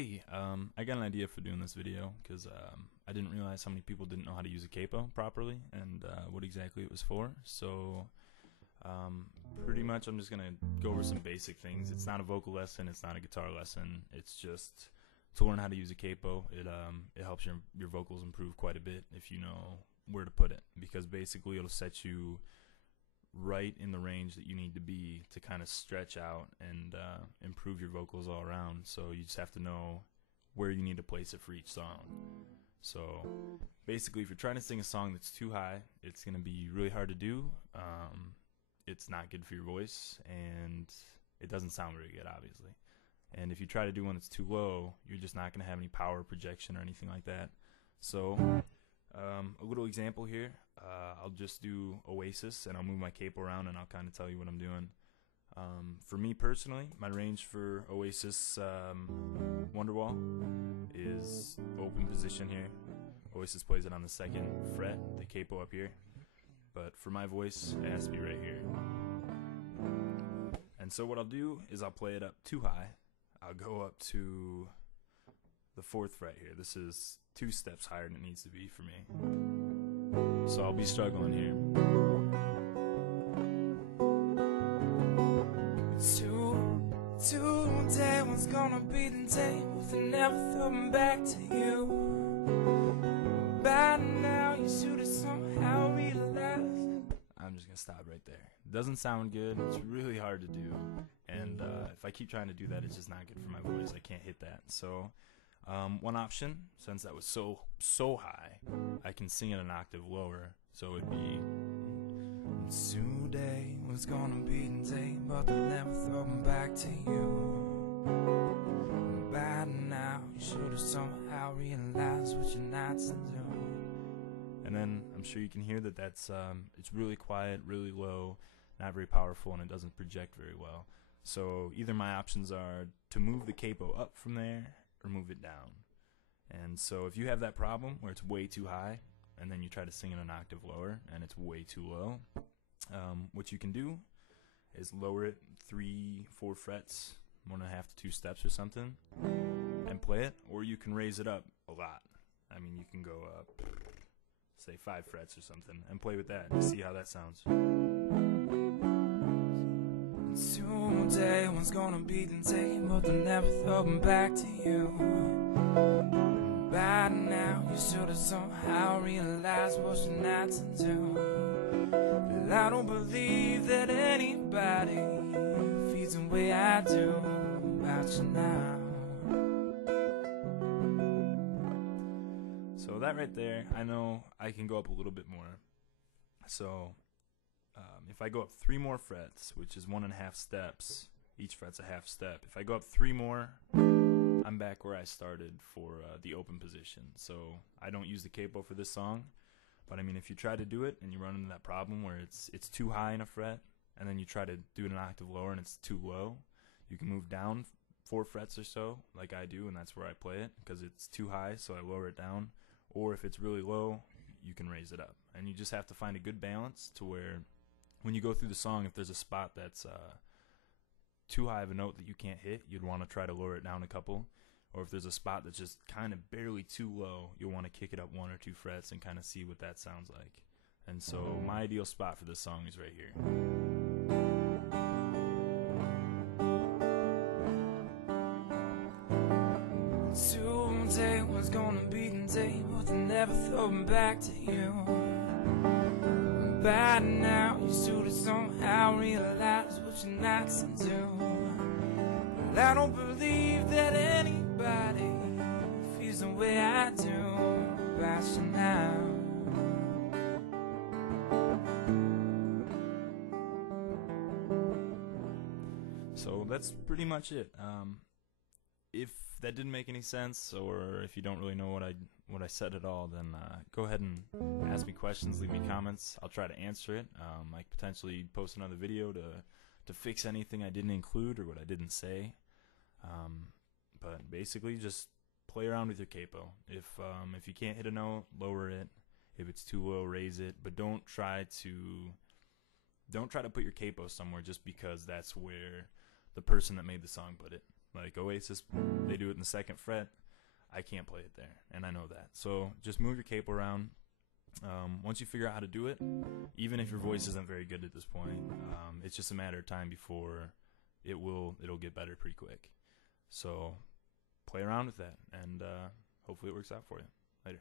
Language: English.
Hey, I got an idea for doing this video because I didn't realize how many people didn't know how to use a capo properly and what exactly it was for. So pretty much I'm just going to go over some basic things. It's not a vocal lesson, it's not a guitar lesson, it's just to learn how to use a capo. It helps your vocals improve quite a bit if you know where to put it, because basically it'll set you right in the range that you need to be to kind of stretch out and improve your vocals all around. So you just have to know where you need to place it for each song. So basically, if you're trying to sing a song that's too high, it's going to be really hard to do. It's not good for your voice, and it doesn't sound very good, obviously. And if you try to do one that's too low, you're just not going to have any power projection or anything like that. So a little example here, I'll just do Oasis and I'll move my capo around and I'll kind of tell you what I'm doing. For me personally, my range for Oasis Wonderwall is open position here. Oasis plays it on the 2nd fret, the capo up here, but for my voice it has to be right here. And so what I'll do is I'll play it up too high. I'll go up to the 4th fret here. This is 2 steps higher than it needs to be for me. So I'll be struggling here. Today was gonna be the day if I never throw back to you. By now you should have somehow realized. I'm just gonna stop right there. It doesn't sound good. It's really hard to do, and if I keep trying to do that, it's just not good for my voice. I can't hit that. So one option, since that was so high, I can sing it an octave lower. So it'd be today was gonna be the day, but I'll never throw them back to you. By now you should have somehow realized what you're not to do. And then I'm sure you can hear that that's it's really quiet, really low, not very powerful, and it doesn't project very well. So either my options are to move the capo up from there or move it down. And so if you have that problem where it's way too high and then you try to sing it an octave lower and it's way too low, what you can do is lower it 3-4 frets, 1.5 to 2 steps or something, and play it, or you can raise it up a lot. I mean, you can go up, say 5 frets or something, and play with that and see how that sounds. Today was gonna be the day, but I'll never throw them back to you. By now you should have somehow realized what you're not to do. But I don't believe that anybody feels the way I do about you now. So that right there, I know I can go up a little bit more. So if I go up 3 more frets, which is 1.5 steps, each fret's a half step. If I go up 3 more, I'm back where I started for the open position. So I don't use the capo for this song, but I mean, if you try to do it and you run into that problem where it's too high in a fret, and then you try to do it an octave lower and it's too low, you can move down 4 frets or so, like I do, and that's where I play it, because it's too high, so I lower it down. Or if it's really low, you can raise it up. And you just have to find a good balance to where when you go through the song, if there's a spot that's too high of a note that you can't hit, you'd want to try to lower it down a couple. Or if there's a spot that's just kind of barely too low, you'll want to kick it up 1 or 2 frets and kind of see what that sounds like. And so my ideal spot for this song is right here. Today was gonna be the day, but I'll never throw them back to you. By now you should have somehow realized what you're not to do. But I don't believe that anybody feels the way I do about you now. So that's pretty much it. If that didn't make any sense, or if you don't really know what I said at all, then go ahead and ask me questions, leave me comments. I'll try to answer it. I could potentially post another video to fix anything I didn't include or what I didn't say. But basically, just play around with your capo. If you can't hit a note, lower it. If it's too low, raise it. But don't try to put your capo somewhere just because that's where the person that made the song put it. Like Oasis, they do it in the 2nd fret. I can't play it there, and I know that. So just move your capo around. Once you figure out how to do it, even if your voice isn't very good at this point, it's just a matter of time before it'll get better pretty quick. So play around with that, and hopefully it works out for you. Later.